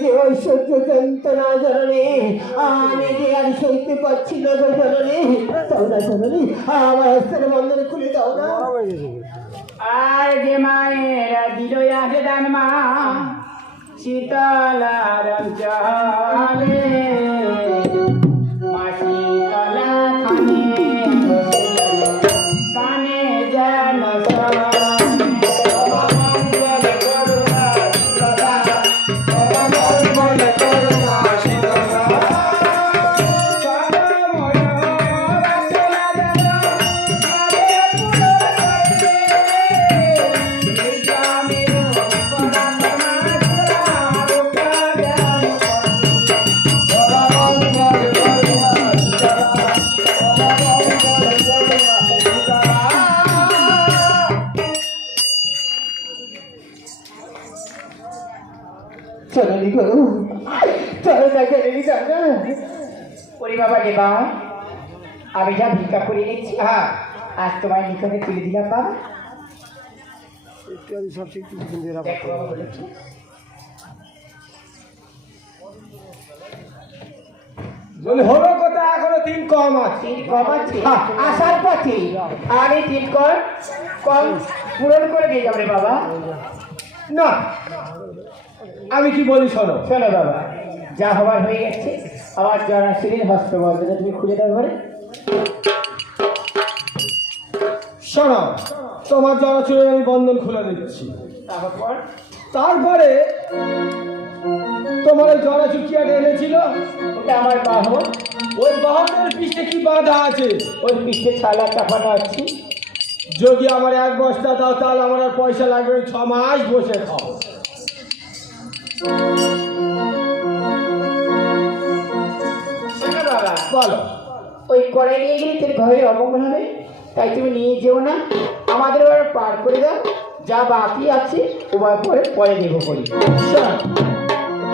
যে ঐশ্বর্য যন্ত্রণা জননী আমি যে আর সইতে পারছি না গো জননী। দাও না জননী, আমার হস্তের বন্ধন খুলে দাও না। আর যে মায়ের দিল আছে দান মা শীতলার অঞ্চলে মাসি কলা খানে কানে যেন জননী গো, চলো না জননী, চলো। ওরে বাবা দেবা, আমি যা ভিক্ষা করে নিচ্ছি আজ তোমার নিকটে তুলে দিলাম বাবা। দেখো বাবা বলেছি হলো কথা, এখনো 3 কম আছে। কম আছে আসার পথে আর এই 3 কম পূরণ করে দিয়ে যাবে বাবা। না, আমি কি বলি শোনো। শোনো বাবা, যা হবার হয়ে গেছে, আমার জনাশ্রীর হস্তবন্ধনে তুমি খুলে দাও ঘরে। শোনো, তোমার জনাচুরের আমি বন্ধন খুলে দিচ্ছি। তারপরে তোমার ওই জনাচুর কি আগে এনেছিল? ওটা আমার বাহন। ওই বাহনের পৃষ্ঠে কি বাধা আছে? ওই পৃষ্ঠে ছালা চাপানো আছে। যদি আমার 1 বস্তা দাও তাহলে আমার আর পয়সা লাগবে 6 মাস বসে খাও। বাবা বলো। ওই কড়াই নিয়ে গেলে তোর ঘরে অমঙ্গল হবে, তাই তুমি নিয়ে যেও না, আমাদের এবার পার করে দাও। যা বাকি আছে তোমার পরে দেবো করি।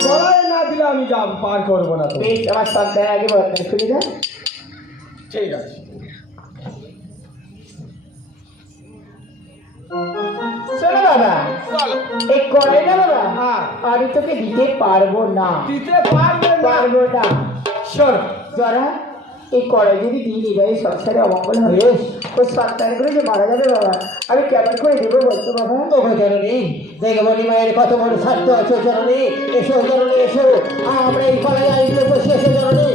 কড়াই না দিলে আমি যাব পার করবো না। বেশ, আমার সন্তানের আগে বর্তমানে খুলে দাও। ঠিক আছে। শোনো বাবা, এই কড়াই না বাবা, আমি তোকে দিতে পারবো না। দিতে পারবো না। শোন, যারা এই কড়াই যদি দিয়ে দিবে এই সংসারে অমঙ্গল হবে, ওই সন্তানগুলো যে মারা যাবে বাবা, আমি কেমন করে দেবো বলতো বাবা? ওগো জননী, দেখবনি মায়ের কত বড় স্বার্থ আছে জননী। এসো জননী, এসো, আমরা এই কলাই আইগুলো বসে এসো জননী।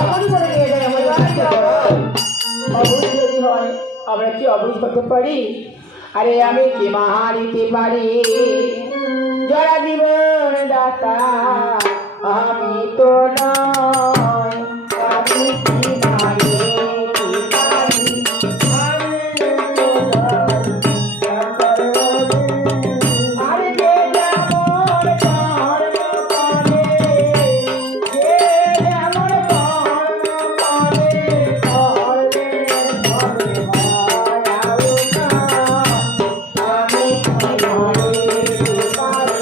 কেমন করে নিয়ে যায় আমাদের অবুঝ যদি হয়, আমরা কি অবুঝ করতে পারি? আরে আমি কি মারিতে পারি যারা জীবন দাতা, আমি তো নয়, আমি কি মারিতে পারি? আরে যে যেমন কর্ম করে, যে যেমন কর্ম করে, কর্মের ফলে হয় আলোকা। আমি কি মারিতে পারি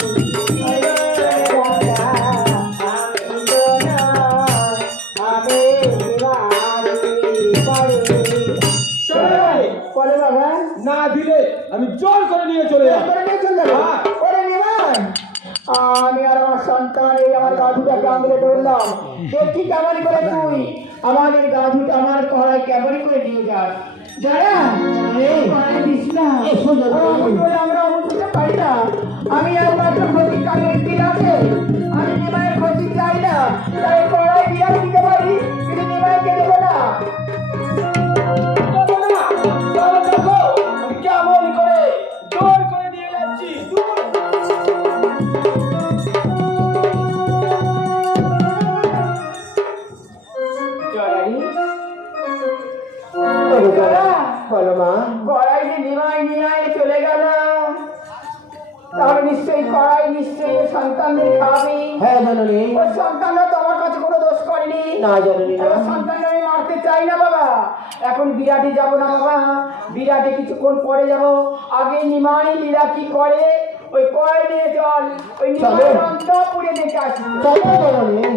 না দিলে আমি জোর করে নিয়ে চলে যাব। আমি আর আমার সন্তান এই আমার গাধুটাকে আঙুলে ধরলাম, দেখি কেমন করে তুই আমাদের গাধুটা আমার কড়াই কেমন করে নিয়ে যাস। যারা দিস না, আমরা অবশ্যই পারি না। আমি একমাত্র ক্ষতি চাই দিলামে, আমি নিমায়ের ক্ষতি চাই না, তাই কড়াই দিয়ে দিতে পারি, কিন্তু নিমাইকে দেবো না। আমি কেমন করে জোর করে নিয়ে যাচ্ছি। বলো মা। কড়াই যে নিমাই নিয়ে চলে গেল, তাহলে নিশ্চয়ই কড়াই নিশ্চয়ই সন্তানদের খাবে। হ্যাঁ জননী। ওই সন্তানরা তো আমার কাছে কোনো দোষ করেনি। না জননী, না। সন্তানরা আমি মারতে চাই না বাবা। এখন বিরাটে যাব না বাবা, বিরাটে কিছুক্ষণ পরে যাব। আগে নিমাই লীলা কি করে ওই কড়াই নিয়ে চল, ওই নিমাই অন্তঃপুরে দেখে আসি। চলো জননী।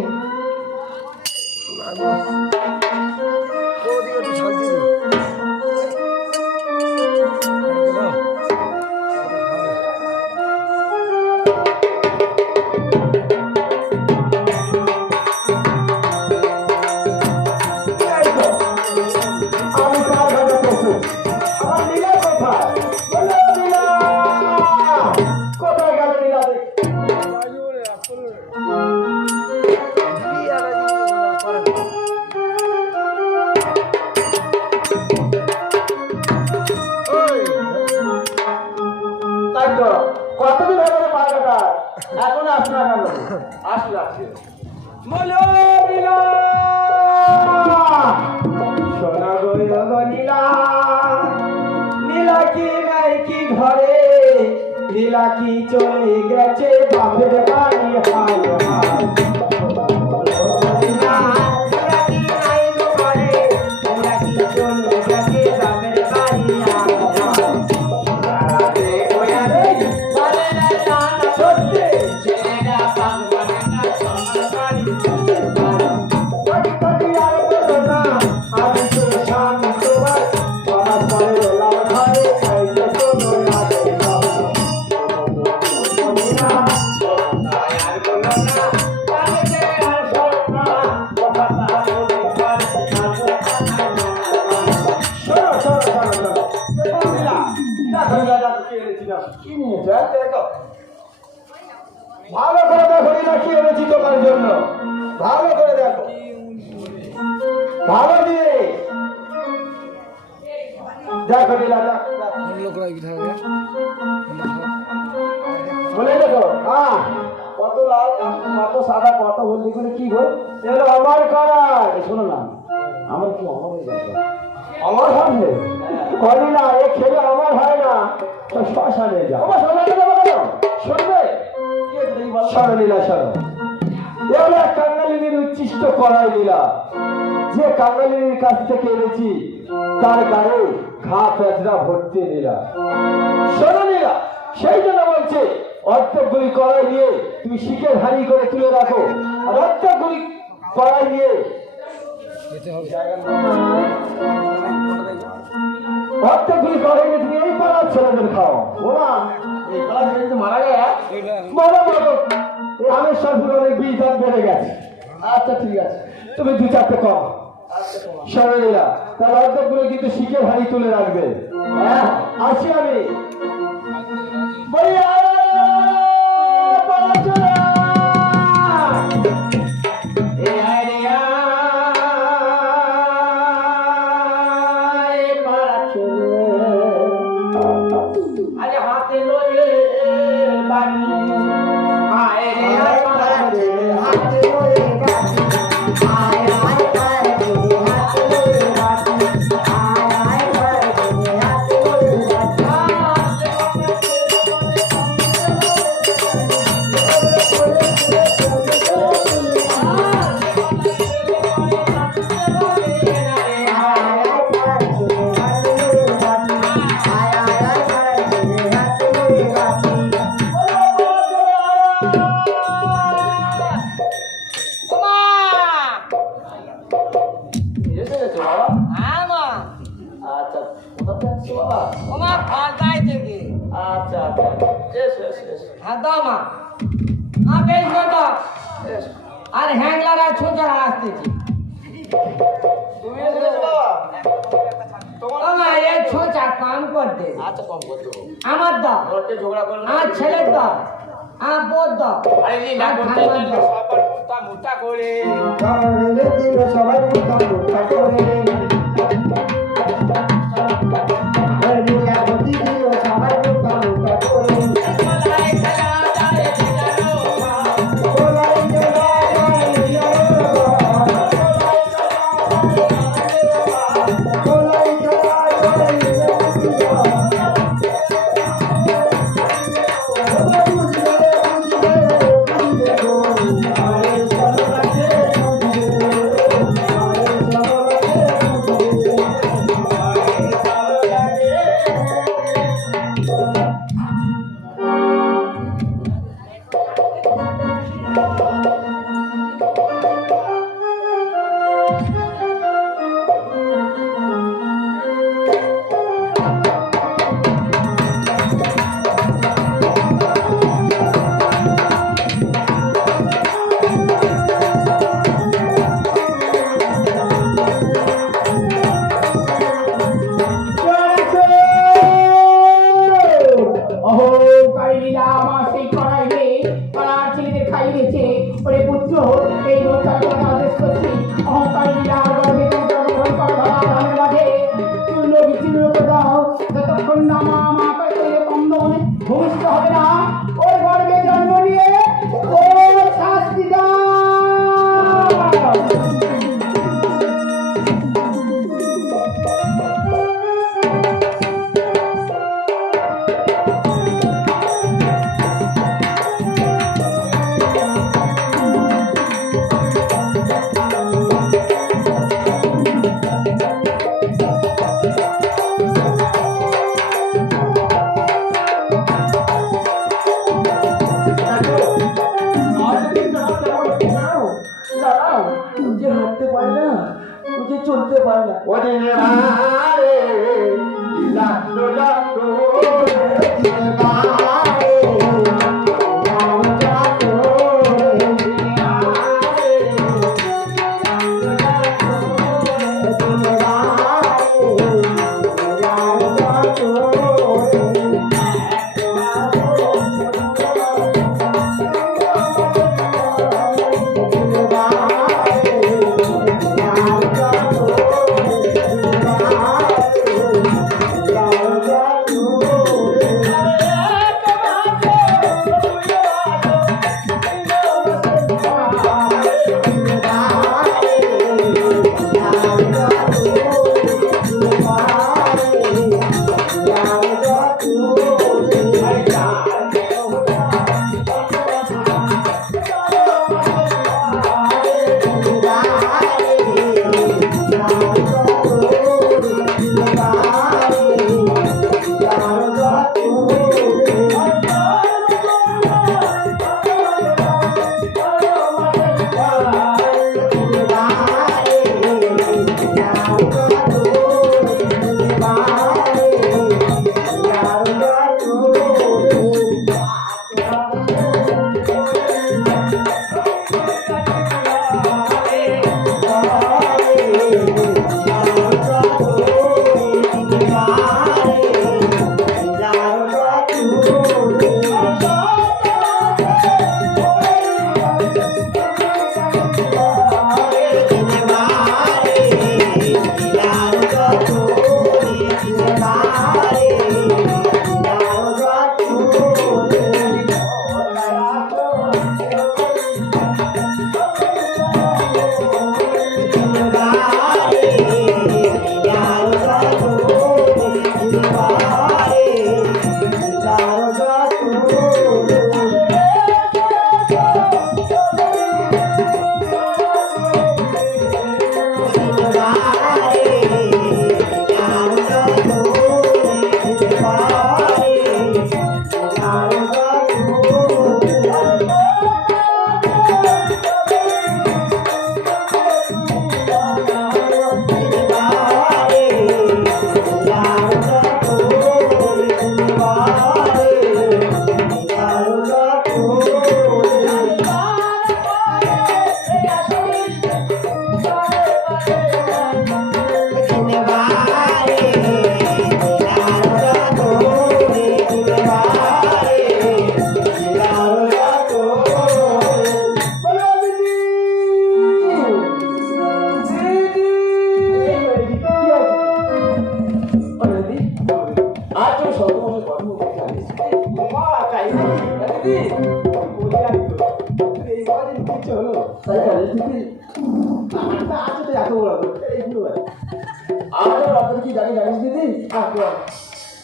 এখন আপনার আসলে আসলে বলো লীলা সোনা গো লীলা লীলা কি নাই কি ঘরে লীলা কি চলে গেছে বাপের বাড়ি হায় হায় ভালো করে দেখো লীলা কি এনেছি তোমার জন্য ভালো করে দেখো ভালো দিয়ে দেখো লীলা বলে দেখো হ্যাঁ কত লাল কত সাদা কত হলদি করে কি গো এগুলো আমার কালার শোনো না আমার কি অমর হয়ে যাবে আমার হবে কলিলা এ খেলে আমার হয় না তো শ্মশানে যাও আমার শ্মশানে যাবো কেন শুনবে সরো লীলা সরো এগুলো কাঙ্গালিনীর উচ্ছিষ্ট করাই লীলা যে কাঙ্গালিনীর কাছ থেকে এনেছি তার গায়ে ঘা পেঁচড়া ভর্তি লীলা শোনো লীলা সেই জন্য বলছে অর্ধগুলি করাই নিয়ে তুমি শিখের হাড়ি করে তুলে রাখো আর অর্ধগুলি করাই নিয়ে অর্ধগুলি করাই নিয়ে তুমি এই পাড়ার ছেলেদের খাও ওরা এই পাড়ার ছেলে তো মারা গেছে মারা মারো আমের সরপুর অনেক বীজ দাম বেড়ে গেছে আচ্ছা ঠিক আছে তুমি দু চারটে কম সরলীলা তার অর্ধগুলো কিন্তু শিখের হাড়ি তুলে রাখবে হ্যাঁ আসি আমি বলি হাতে লয়ে বাড়ি আয় হাতে লয়ে বাড়ি আয় আয় আয় হাতে লয়ে বাড়ি আয় আয় আয় হাতে লয়ে আর হ্যাংলারা ছোটরা আসতেছি এই ছোটা কাম করতে আমার দাও আমার ছেলের দাও আমার বোধ দাও সবাই ভূমিষ্ঠ হবে না ওই গর্ভে জন্ম নিয়ে চলতে পারি না। ওরে মারে লাড্ডু লাড্ডু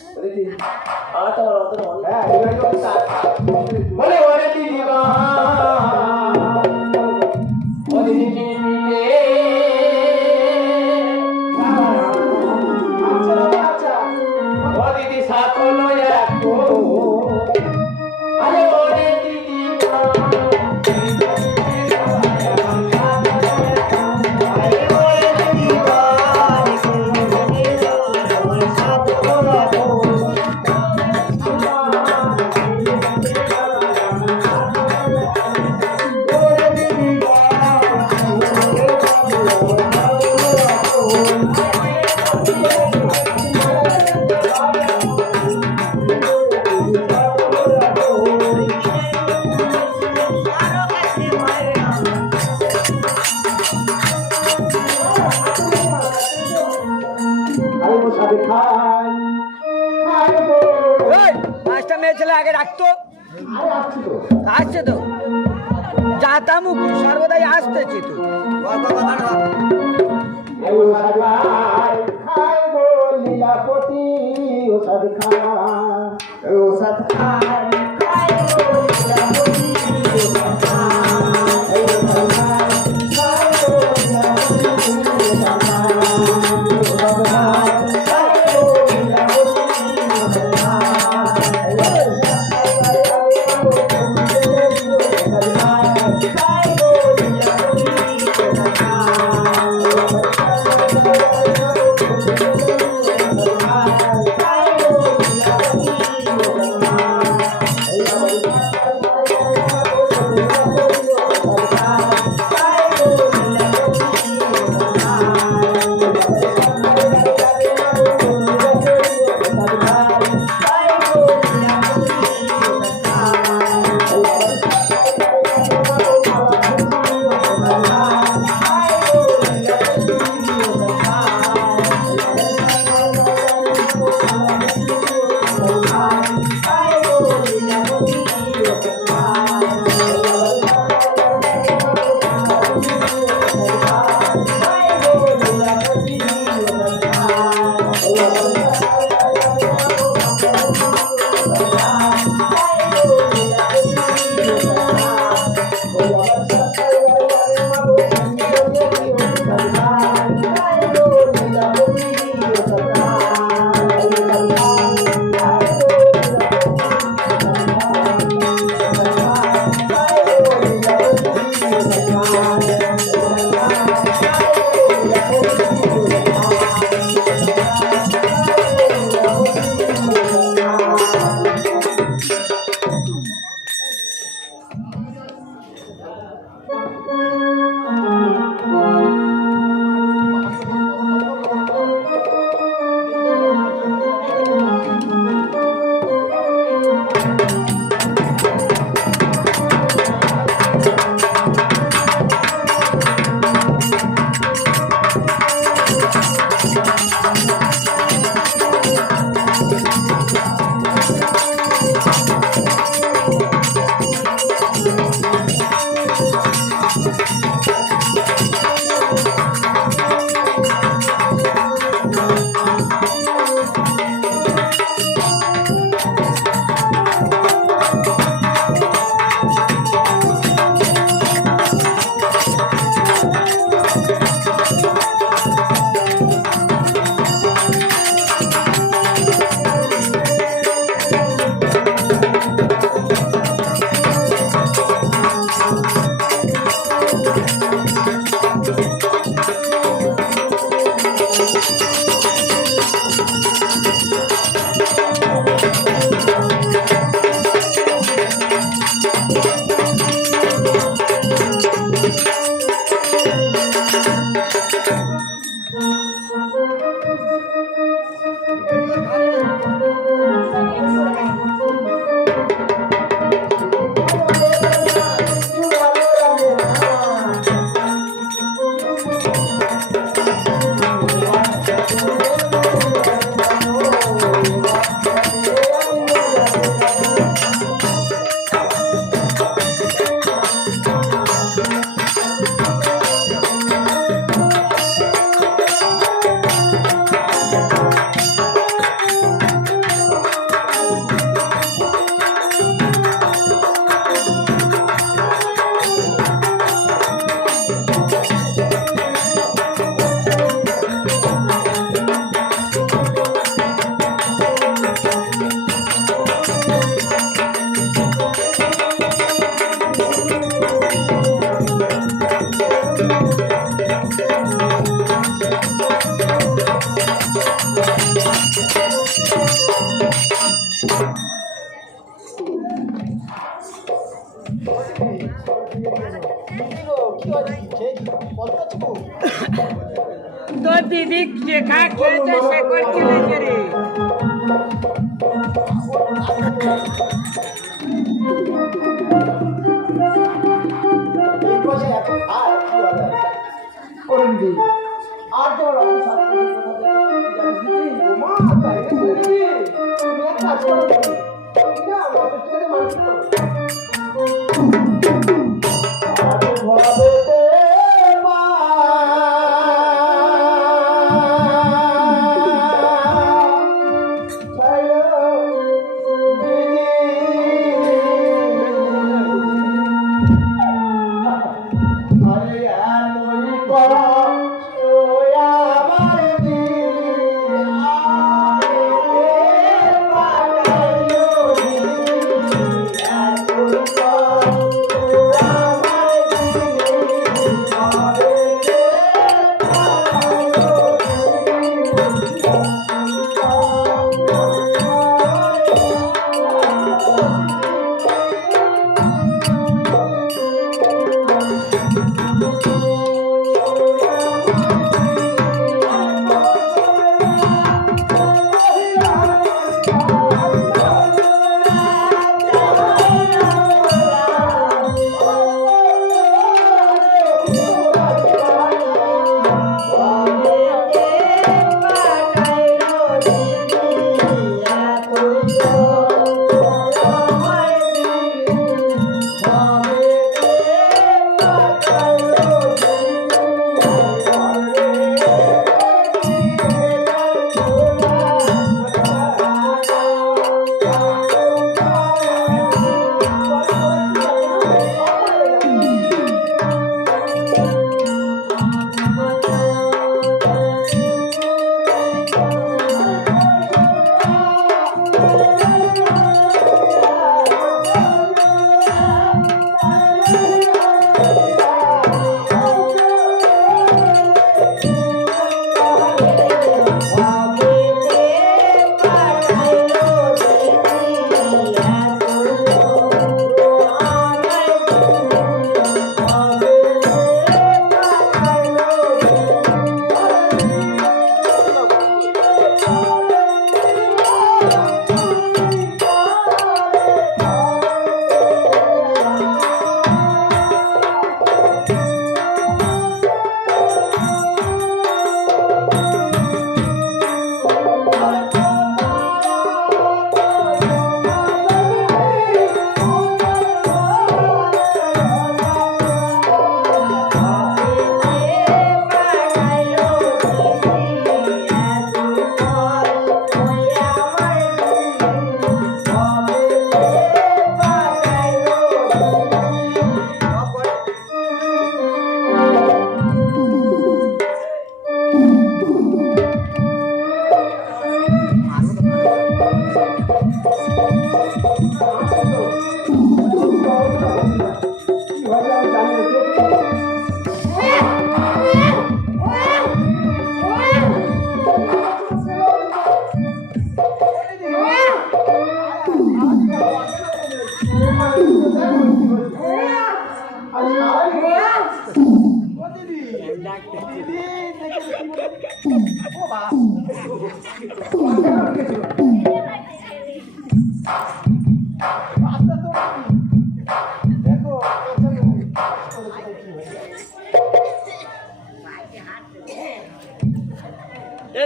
দিনে মারে বলে ওরে দিদিমা ওরে দিদিমে ও দিদি সাকলো একো আরে ওরে দিদিমা পাঁচটা মেয়ে ছেলে আগে রাখতো আসছে তো যাতা মুখ সর্বদাই আসতেছি তো লীলাপতি ওষাদ খায় ওষাদ খায় তোর দিদি দেখা খেয়েছে সে করে খেলেছে রে। আর তো অবস্থা মা তাই তুমি এক কাজ করো না আমার থেকে মানুষ করো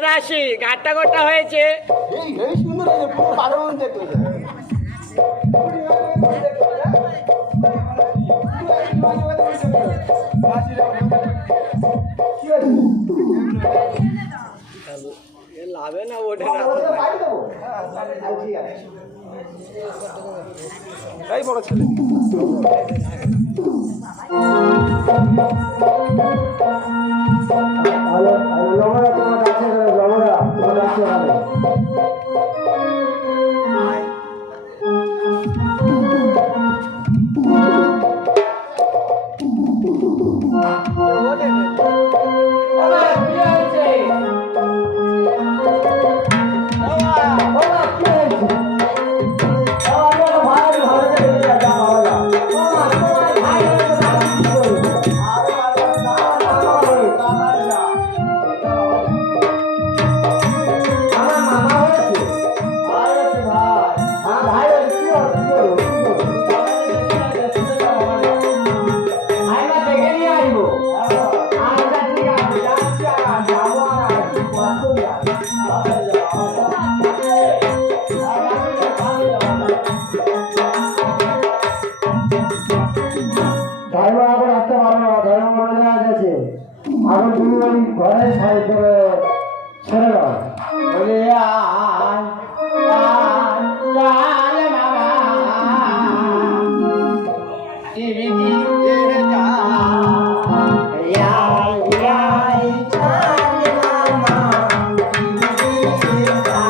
দাসী ঘাটটা ঘাটটা হয়েছে। এই সুন্দর হয়েছে পুরো বারো মন দেখতে লাভে না ওঠে তাই বড় ছেলে রমরা তোমার কাছে রমরা তোমার কাছে ড্রাইভার এখন আসতে পারবে না, ড্রাইভার মারা গেছে। এখন তুমি ওই ঘরে সাই করে ছেড়ে দাও। বলে আয় আয় চাল বাবা টিভি দিতে যা আয় আয় চাল বাবা টিভি দিতে যা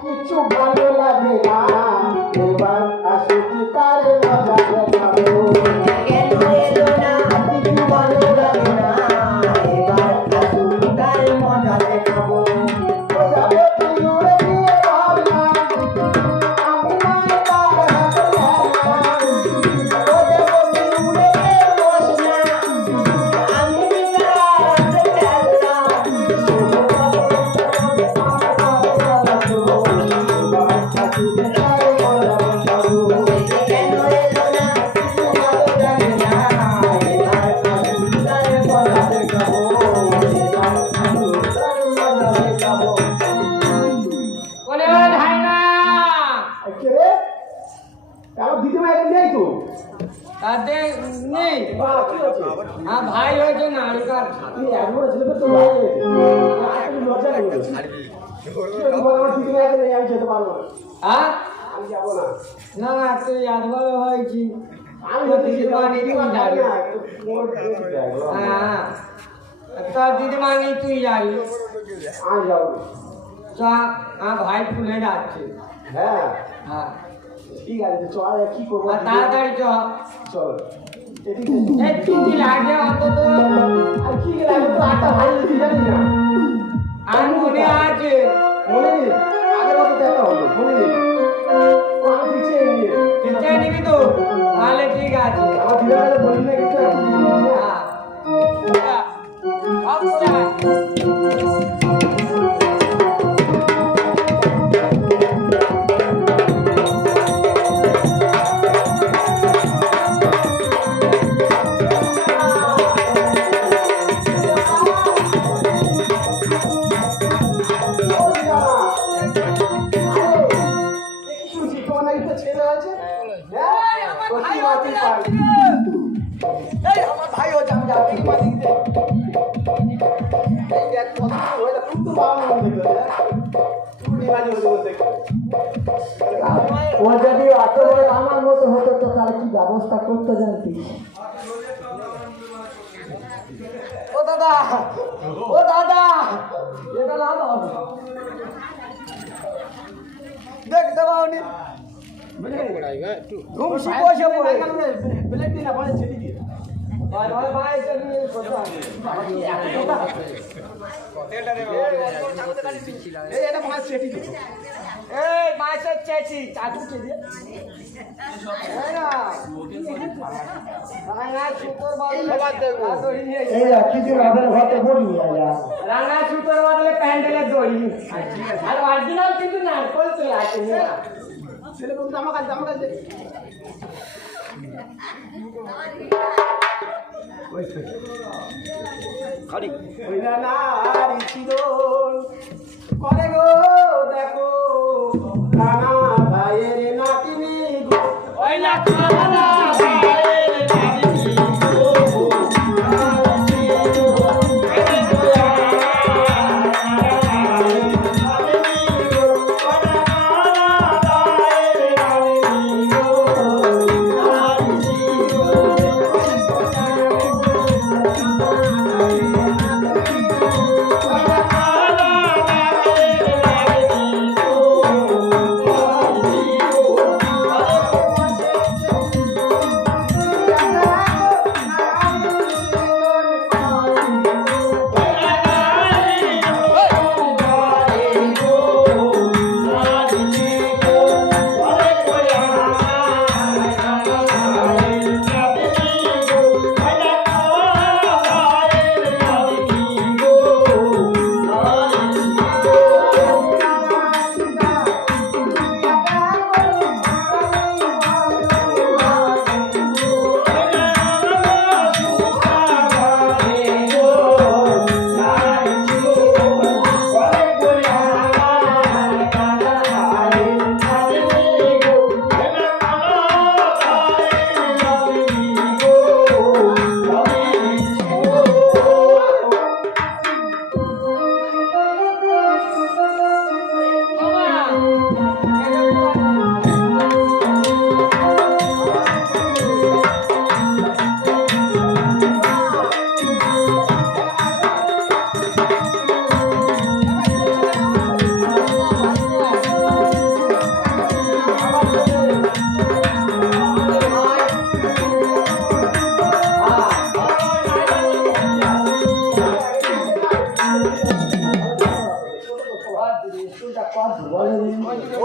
কিছু ভালো লাগে না এবার আসে কি তার মজা দেখাবো কেন এলো না কিছু ভালো লাগে না এবার আসে কি তার মজা দেখাবো যাবে তুই উড়ে গিয়ে ভাবলাম আমি নয় তার হাতে ধরলাম ও যাবো তুই উড়ে গিয়ে বসনা আমি তার হাতে ধরলাম বলে ও ভাই না তাদের নেই হ্যাঁ ভাই হয়েছে না আড়িকার হ্যাঁ না না তুই একবার হয়েছি দিদিমা নেই তুই যাবি হ্যাঁ তোর দিদিমা নেই তুই যাবি চ ভাই ফুলে যাচ্ছে হ্যাঁ হ্যাঁ ঠিক আছে চল কি করবো আর তাড়াতাড়ি চ চল একটু কি লাগে অন্তত আর কি লাগে তো আটটা ভাই যদি জানি না আর মনে আছে মনে নেই আগের মতো দেখা হলো মনে নেই আমি পিছিয়ে নিয়ে চিন্তায় নিবি তো তাহলে ঠিক আছে আমার দিদাকে বলি না কিছু হ্যাঁ ও যদি অত বড় আমার মতো হতো তো তাহলে কি ব্যবস্থা করতে জানতিস? ও দাদা, ও দাদা, এটা না হবে। দেখতে পাওনি ঘুমসি বসে পড়ে প্লেট দিন আপনি ছেড়ে দিয়ে ভাই ভাই ভাই চলি কথা এই এটা মাছ ছেড়ে দিয়ে এই মাছের চেঁচি চাটু কে দিয়ে এই না রাঙা সুতোর বদলে এই কিছু আমাদের ঘরে বলি আয়া রাঙা সুতোর বদলে প্যান্ডেলের দড়ি আর অরিজিনাল কিন্তু না বলতে আছে না ছেলে বলতে আমার কাছে খালি ওই না নারী চিরন করে গো দেখো রানা ভাইয়ের নাতিনি গো ওই না রানা ভাইয়ের নাতিনি গো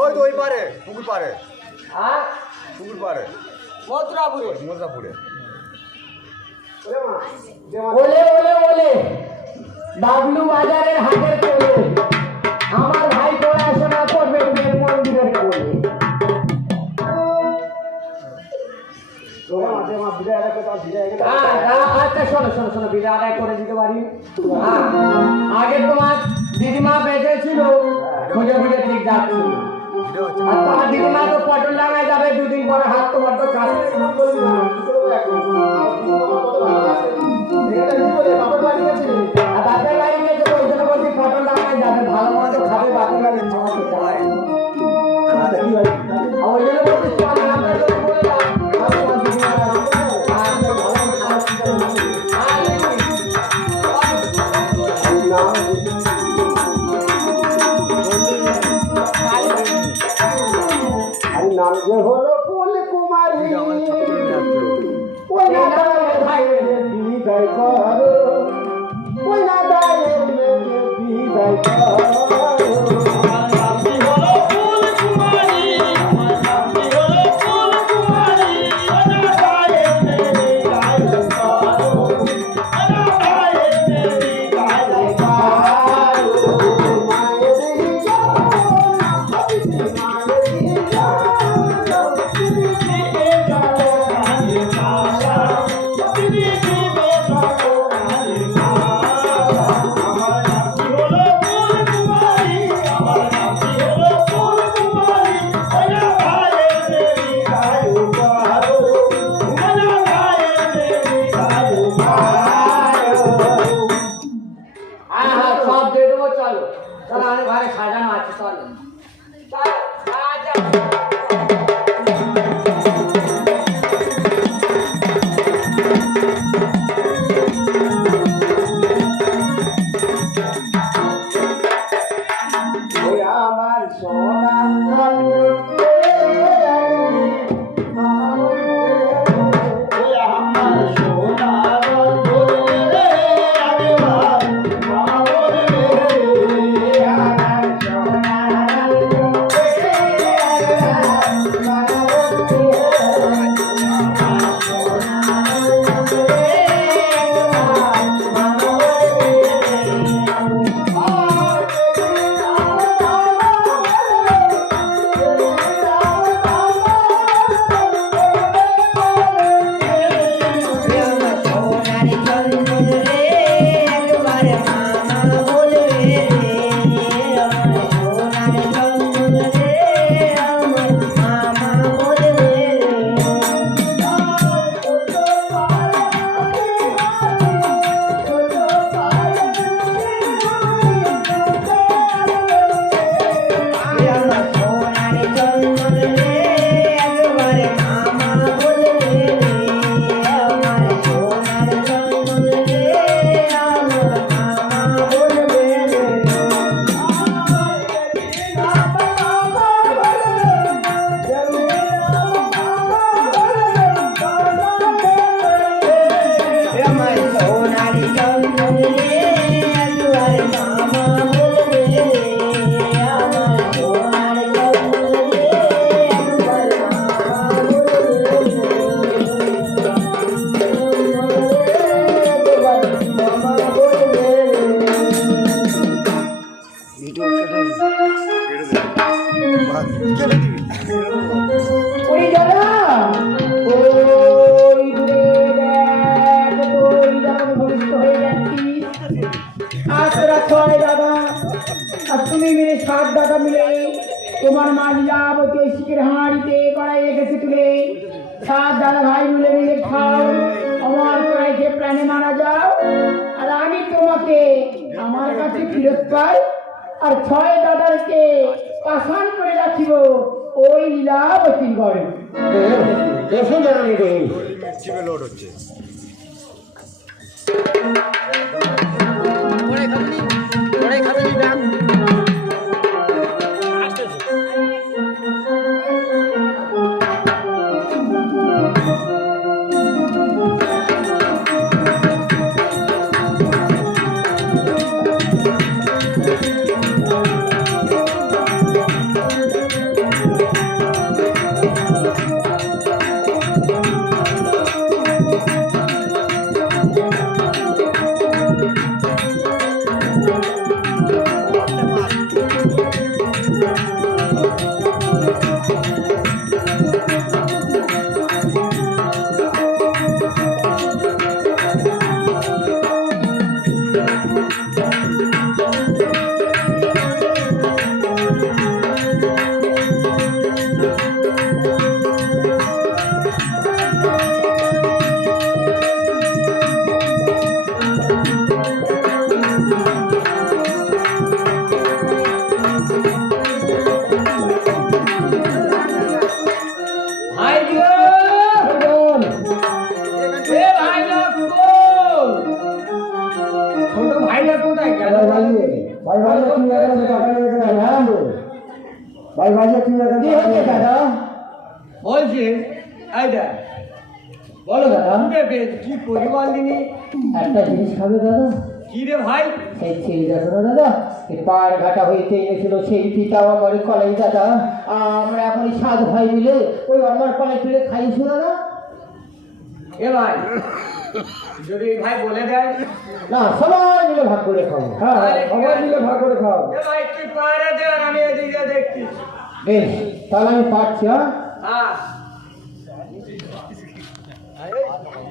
ওই তো ওই পারে পুকুর পারে হ্যাঁ পুকুর পারে মথুরাপুরে মোজাপুরে ওলে ওলে ওলে বাবলু বাজারের হাটের কোলে আমার ভাই পড়াশোনা করবে মেয়ের মন্দিরের কোলে। আচ্ছা শোনো শোনো শোনো বিদায় আদায় করে দিতে পারি। আগে তোমার দিদিমা বেঁচে ছিল খুঁজে খুঁজে ঠিক যাচ্ছিল আর তোমার দিদিমা তো পটল ডাঙায় যাবে দুদিন পরে হাত তোমার তো কাছে বাপের বাড়ি গেছে ওই জন্য বলছি পটল ডাঙায় যাবে ভালো মতো খাবে বাপের বাড়ি ওই জন্য বলছি চল আমরা যদি বলে যাও নাম যে হলো ফুল কুমারী ওই না ভাইয়ের বিদায় করো ওই না বিদায় করো ওই আমার সোনা ওই আমার সোনা ওই দাদা ওই দূরে দেখ তুই যখন ভূমিষ্ঠ হয়ে যাচ্ছিস আর তোরা ছয় দাদা আর তুমি মিলে 7 দাদা মিলে তোমার মা লীলাবতী ওই শিখের হাঁড়িতে কড়াই রেখেছে তুলে 7 দাদা ভাই মিলে মিলে খাও আমার কড়াইকে প্রাণে মারা যাও আর আমি তোমাকে আমার কাছে ফিরত পাই আর 6 দাদারকে পাশান করে রাখিব ওই লীলাবতীর ঘরে। এসে জানি রে বলছি এইটা বলো দাদা কি পরিবার দিনি একটা জিনিস খাবে দাদা কি রে ভাই সেই ছেলে দেখো না দাদা এই পাড় ঘাটা হইতে এনেছিল সেই পিতাও আমার কলাই দাদা আমরা এখন 7 ভাই মিলে ওই আমার কলাই তুলে খাইছো দাদা এ ভাই যদি ভাই বলে দেয় না সবাই মিলে ভাগ করে খাবো হ্যাঁ সবাই মিলে ভাগ করে খাও এ ভাই তুই পাড়ে দে আর আমি এদিকে দেখছি বেশ তাহলে আমি পাচ্ছি হ্যাঁ হ্যাঁ